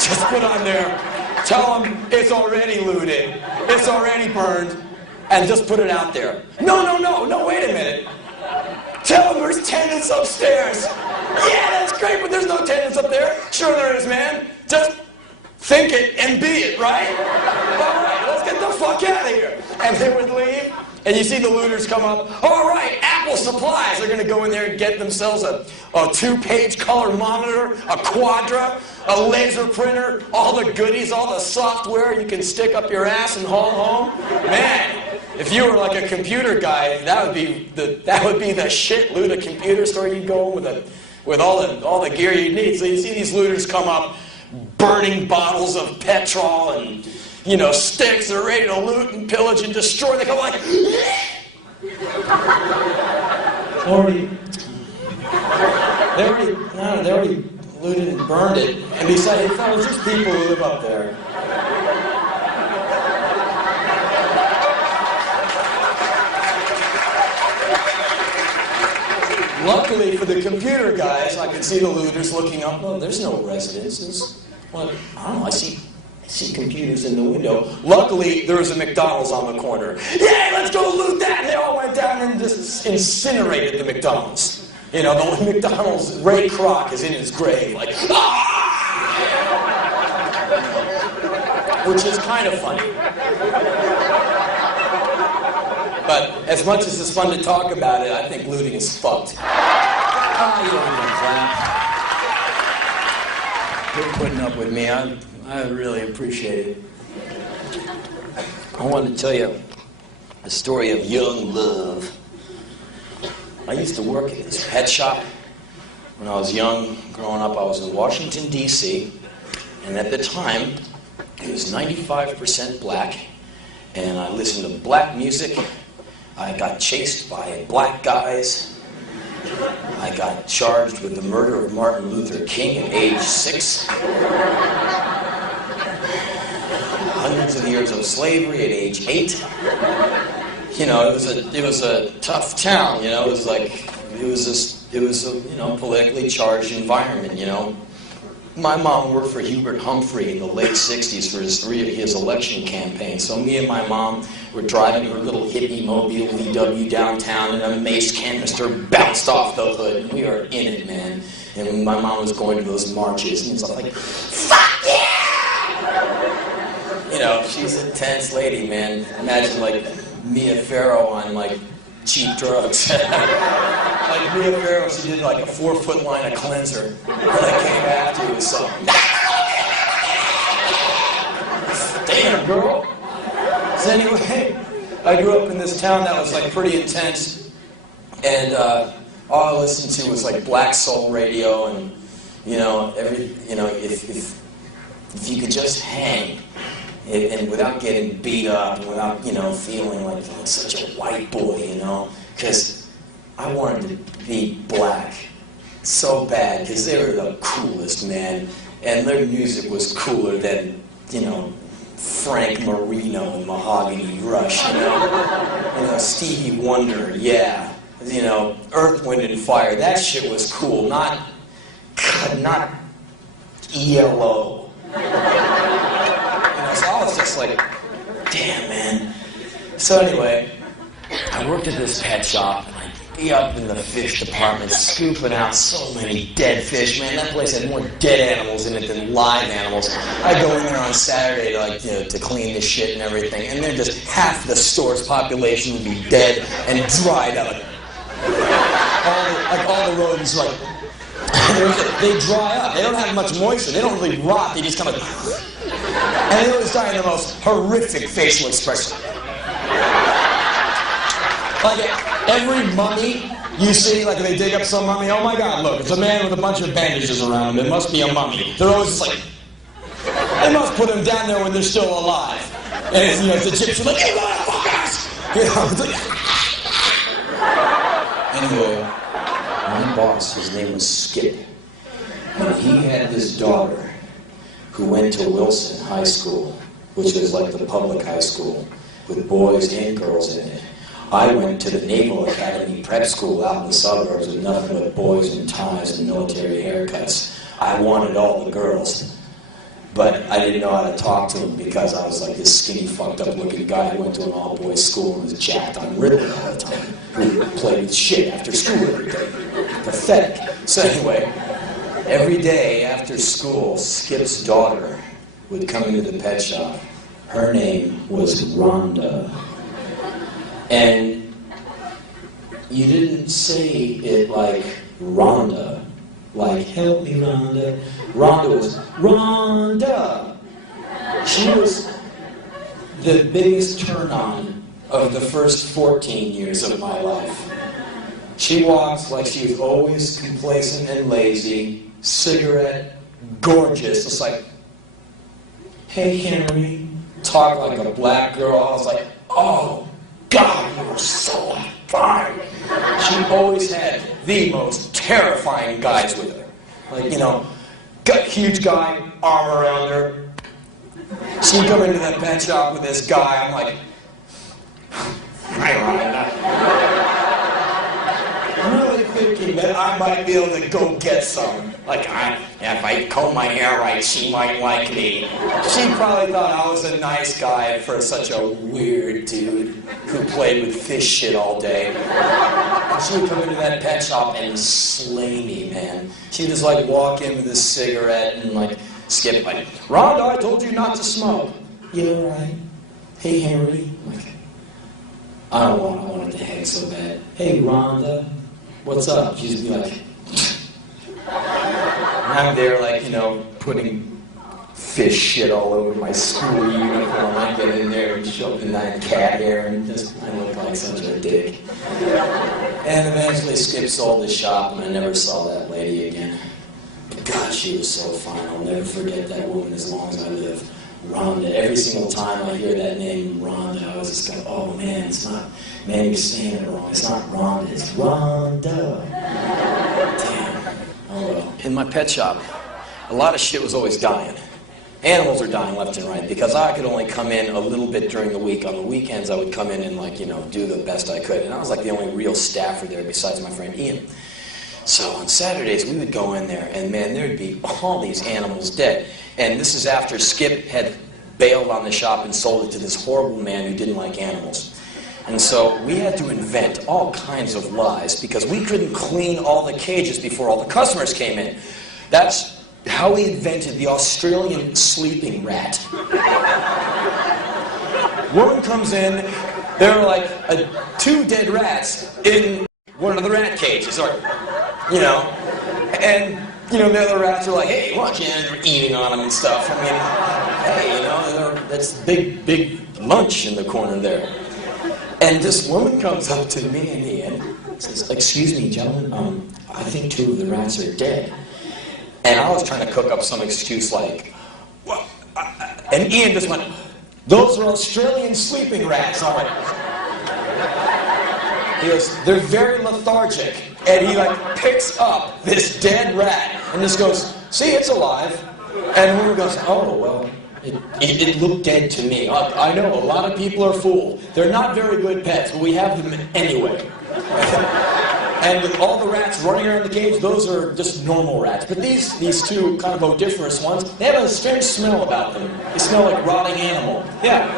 Just put on there, tell them it's already looted, it's already burned, and just put it out there. No, wait a minute. Tell them there's tenants upstairs. Yeah, that's great, but there's no tenants up there. Sure there is, man. Just think it and be it, right? All right, let's get the fuck out of here. And they would leave, and you see the looters come up. All right, Apple Supplies. They're going to go in there and get themselves a 2-page color monitor, a Quadra, a laser printer, all the goodies, all the software you can stick up your ass and haul home. Man, if you were like a computer guy, that would be the shit. Loot a computer store, you'd go in with all the gear you'd need. So you see these looters come up, burning bottles of petrol and sticks. They're ready to loot and pillage and destroy. They come like, they already looted and burned it. And besides, it's just people who live up there. Luckily for the computer guys, I could see the looters looking up. No, there's no residences. Well, I don't know, I see computers in the window. Luckily, there was a McDonald's on the corner. Yay, let's go loot that! And they all went down and just incinerated the McDonald's. The McDonald's, Ray Kroc is in his grave, like, ah! Which is kind of funny. But as much as it's fun to talk about it, I think looting is fucked. You don't even clap. You're putting up with me. I really appreciate it. I wanted to tell you a story of young love. I used to work at this pet shop when I was young. Growing up, I was in Washington, D.C., and at the time, it was 95% black, and I listened to black music. I got chased by black guys. I got charged with the murder of Martin Luther King at age 6. Hundreds of years of slavery at age 8. It was a tough town. It was a politically charged environment. My mom worked for Hubert Humphrey in the late 60s for his election campaign. So me and my mom were driving her little hippie mobile VW downtown, and a mace canister bounced off the hood. And we were in it, man. And when my mom was going to those marches, and it was like, fuck yeah! She's an intense lady, man. Imagine like Mia Farrow on like cheap drugs. Like Mia Farrow, she did like a 4-foot line of cleanser. And I came after you with something. Damn, girl. So anyway, I grew up in this town that was like pretty intense, and all I listened to was like black soul radio, and if you could just hang, and without getting beat up, and without feeling like such a white boy, because I wanted to be black so bad, because they were the coolest, man, and their music was cooler than Frank Marino and Mahogany Rush, Stevie Wonder, yeah, Earth, Wind and Fire, that shit was cool, not ELO. So I was just like, damn, man. So anyway, I worked at this pet shop, and I'd be up in the fish department scooping out so many dead fish, man. That place had more dead animals in it than live animals. I'd go in there on Saturday to clean the shit and everything, and then just half the store's population would be dead and dried up. All the rodents, they dry up. They don't have much moisture. They don't really rot. They just kind of... And they always die in the most horrific facial expression. Like every mummy you see, like they dig up some mummy, oh my God, look, it's a man with a bunch of bandages around him. It must be a mummy. They're always just like, they must put him down there when they're still alive. And it's the Egyptian, like, you motherfuckers! It's like, anyway, my boss, his name was Skip. And he had this daughter who went to Wilson High School, which was like the public high school, with boys and girls in it. I went to the Naval Academy prep school out in the suburbs with nothing but boys and ties and military haircuts. I wanted all the girls. but I didn't know how to talk to him because I was like this skinny, fucked up looking guy who went to an all-boys school and was jacked on Ritalin all the time, who played with shit after school every day. Pathetic. So anyway, every day after school, Skip's daughter would come into the pet shop. Her name was Rhonda. And you didn't say it like Rhonda, like, help me, Rhonda. Rhonda was, Rhonda! She was the biggest turn-on of the first 14 years of my life. She walks like she was always complacent and lazy, cigarette, gorgeous. It's like, hey, Henry. Talk like a black girl. I was like, oh, God, you are so fine. She always had the most terrifying guys with her. Like, you know, got huge guy, arm around her. She'd come into that pet shop with this guy. I'm like, hi, Rhonda. I'm really thinking that I might be able to go get some. Like, if I comb my hair right, she might like me. She probably thought I was a nice guy for such a weird dude who played with fish shit all day. She would come into that pet shop and slay me, man. She'd just like walk in with a cigarette and like Skip like, Rhonda, I told you not to smoke. You know, right? Hey, Henry. Like, I wanted to hang so bad. Hey, Rhonda, what's up? She'd be like, and I'm there like, you know, putting fish shit all over my school uniform. I get in there and show up in that cat hair and just, I look like such a dick. And eventually Skip sold the shop and I never saw that lady again. But God, she was so fine. I'll never forget that woman as long as I live. Rhonda. Every single time I hear that name, Rhonda, I was just going, oh man, it's not, man, you're saying it wrong. It's not Rhonda, it's Rhonda. Damn. Oh well. In my pet shop, a lot of shit was always dying. Animals are dying left and right because I could only come in a little bit during the week. On the weekends, I would come in and, like, you know, do the best I could. And I was like the only real staffer there besides my friend Ian. So on Saturdays, we would go in there, and man, there'd be all these animals dead. And this is after Skip had bailed on the shop and sold it to this horrible man who didn't like animals. And so we had to invent all kinds of lies because we couldn't clean all the cages before all the customers came in. That's how we invented the Australian sleeping rat. Woman comes in, there are like 2 dead rats in one of the rat cages, or, you know, and, you know, the other rats are like, hey, watch it, and they're eating on them and stuff. I mean, hey, you know, that's big lunch in the corner there. And this woman comes up to me and Ian and says, excuse me, gentlemen, I think 2 of the rats are dead. And I was trying to cook up some excuse like, well, and Ian just went, those are Australian sleeping rats. I'm like, he goes, they're very lethargic. And he like picks up this dead rat and just goes, see, it's alive. And the woman goes, oh, well, it looked dead to me. I know, a lot of people are fooled. They're not very good pets, but we have them anyway. And with all the rats running around the cage, those are just normal rats. But these 2 kind of odoriferous ones, they have a strange smell about them. They smell like rotting animal. Yeah,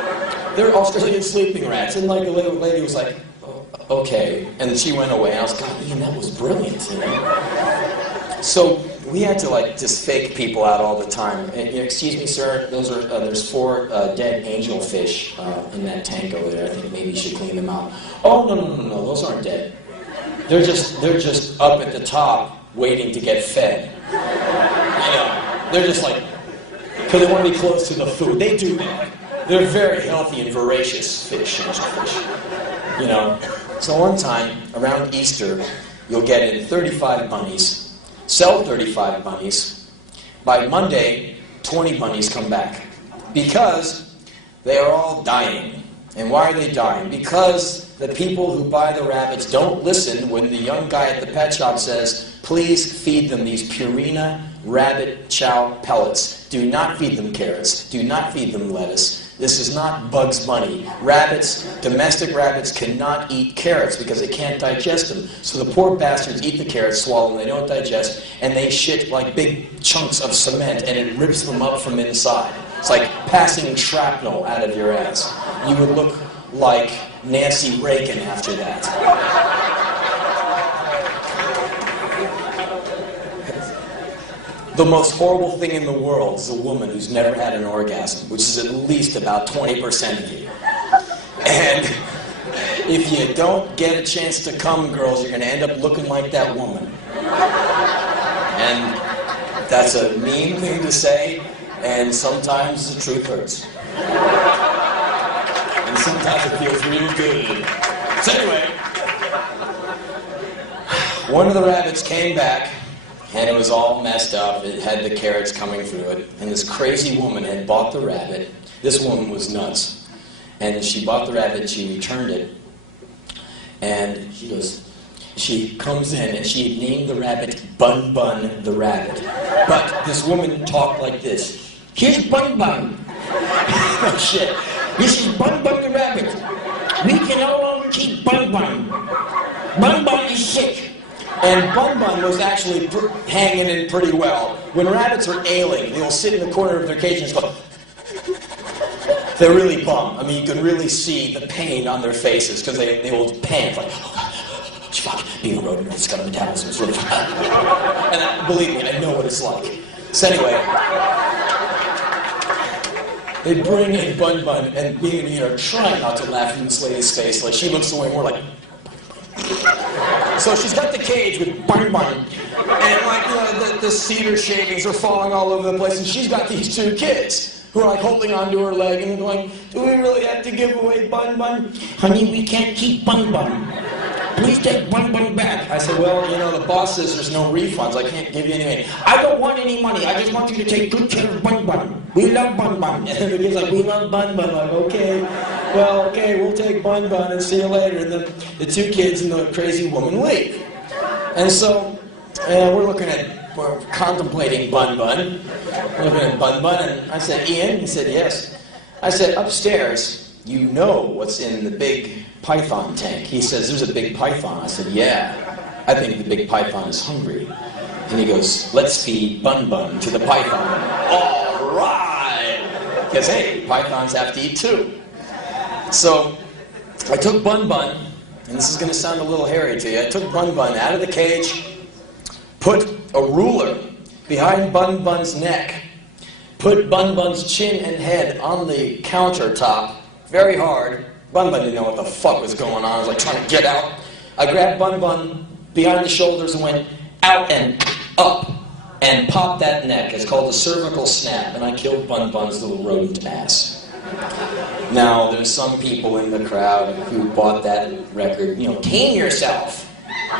they're Australian sleeping rats. And like the lady was like, oh, okay. And then she went away. And I was, God, Ian, that was brilliant, you know? So we had to like just fake people out all the time. And, you know, excuse me, sir, those are there's 4 dead angelfish in that tank over there. I think maybe you should clean them out. Oh no, those aren't dead. They're just up at the top waiting to get fed. You know, they're just like, because they want to be close to the food. They do that. They're very healthy and voracious fish, angelfish. You know, so one time around Easter, you'll get in 35 bunnies, sell 35 bunnies. By Monday, 20 bunnies come back because they are all dying. And why are they dying? Because the people who buy the rabbits don't listen when the young guy at the pet shop says, please feed them these Purina rabbit chow pellets. Do not feed them carrots. Do not feed them lettuce. This is not Bugs Bunny. Rabbits, domestic rabbits, cannot eat carrots because they can't digest them. So the poor bastards eat the carrots, swallow them, they don't digest, and they shit like big chunks of cement, and it rips them up from inside. It's like passing shrapnel out of your ass. You would look like Nancy Reagan after that. The most horrible thing in the world is a woman who's never had an orgasm, which is at least about 20% of you. And if you don't get a chance to come, girls, you're going to end up looking like that woman. And that's a mean thing to say, and sometimes the truth hurts. And sometimes it feels real good. So anyway, one of the rabbits came back, and it was all messed up. It had the carrots coming through it. And this crazy woman had bought the rabbit. This woman was nuts. And she bought the rabbit, she returned it. And she comes in and she had named the rabbit Bun Bun the rabbit. But this woman talked like this. Here's Bun Bun. Oh shit. This is Bun Bun the rabbit. We can no longer keep Bun Bun. Bun Bun is sick. And Bun Bun was actually hanging in pretty well. When rabbits are ailing, they'll sit in the corner of their cage and just go. They're really bummed. I mean, you can really see the pain on their faces because they will panic like, oh, fuck, being a rodent, it's got a metabolism, it's really fuck. And believe me, I know what it's like. So anyway, they bring in Bun Bun, and me and Ian are trying not to laugh in this lady's face. Like, she looks away, we're like. So she's got the cage with Bun Bun, and like, you know, the cedar shavings are falling all over the place, and she's got these two kids who are like holding onto her leg and going, do we really have to give away Bun Bun? Honey, we can't keep Bun Bun. Please take Bun Bun back. I said, well, you know, the boss says there's no refunds. I can't give you any money. I don't want any money. I just want you to take good care of Bun Bun. We love Bun Bun. And the kid's like, we love Bun Bun. I'm like, okay. Well, okay, we'll take Bun Bun and see you later. And the two kids and the crazy woman leave. And so we're contemplating Bun Bun. We're looking at Bun Bun, and I said, Ian? He said, yes. I said, upstairs, you know what's in the big python tank. He says, there's a big python. I said, yeah, I think the big python is hungry. And he goes, let's feed Bun Bun to the python. All right! Because, hey, pythons have to eat too. So I took Bun Bun, and this is going to sound a little hairy to you. I took Bun Bun out of the cage, put a ruler behind Bun Bun's neck, put Bun Bun's chin and head on the countertop very hard. Bun Bun didn't know what the fuck was going on. I was like trying to get out. I grabbed Bun Bun behind the shoulders and went out and up and popped that neck. It's called a cervical snap, and I killed Bun Bun's little rodent ass. Now, there's some people in the crowd who bought that record, you know, tame yourself.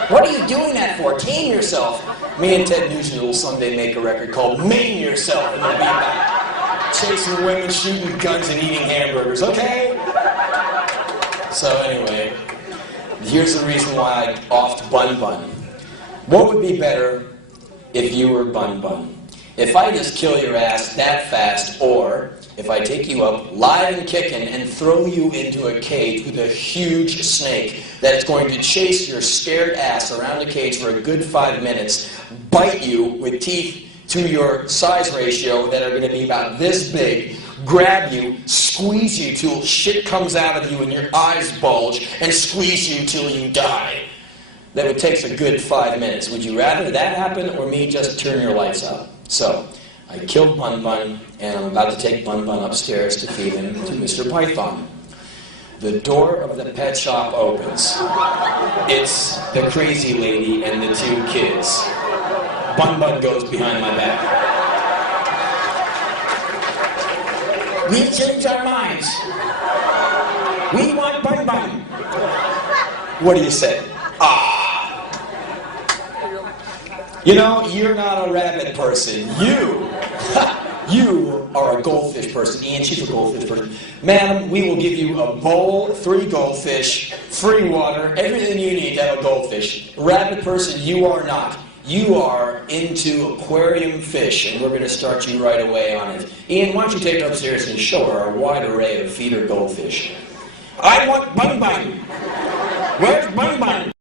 What are you doing that for? Tame yourself. Me and Ted Nugent will someday make a record called Maim Yourself, and it'll be about chasing women, shooting guns, and eating hamburgers, okay? So anyway, here's the reason why I offed Bun Bun. What would be better if you were Bun Bun? If I just kill your ass that fast, or if I take you up live and kicking and throw you into a cage with a huge snake that's going to chase your scared ass around the cage for a good 5 minutes, bite you with teeth to your size ratio that are going to be about this big, grab you, squeeze you till shit comes out of you and your eyes bulge, and squeeze you till you die. That would take a good 5 minutes. Would you rather that happen or me just turn your lights out? So, I killed Bun Bun, and I'm about to take Bun Bun upstairs to feed him to Mr. Python. The door of the pet shop opens. It's the crazy lady and the two kids. Bun Bun goes behind my back. We've changed our minds. We want Bun Bun. What do you say? Ah! You know, you're not a rabbit person. You are a goldfish person. Ian, she's a goldfish person. Madam, we will give you a bowl, 3 goldfish, free water, everything you need to have a goldfish. Rabbit person, you are not. you are into aquarium fish, and we're going to start you right away on it. Ian, why don't you take her upstairs and show her our wide array of feeder goldfish? I want Bun Bun. Where's Bun Bun?